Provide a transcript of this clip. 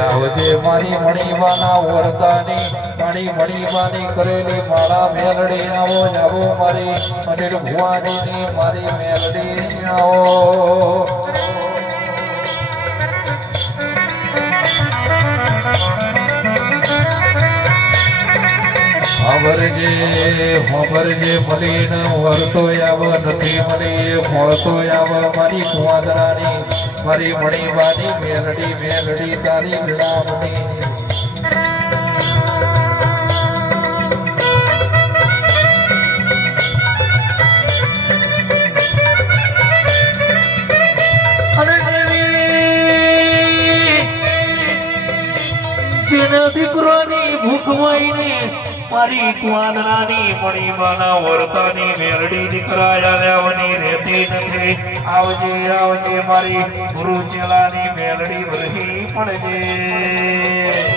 આવજે મારી મણીવાના વર્તાની મારી મણીવાની કરેલી માળા મેલડી આવો જાવો મારી અનિલ ભુવાજીની મારી મેલડી આવો ખબરજે મલીન વરતો આવ નથી મળી મળતો આવ મારી કુંવાદરાની મારી મણીવાની મેલડી મેલડી તારી વિલામની જેના દીકરાની ભૂખવાઈને મારી કુંવાદરાની મણીમાના વર્તાની મેરડી દીકરા આલ્યાવની રહેતી નથી આવજે આવજે મારી ગુરુ ચેલાની મેલડી વરહી પડજે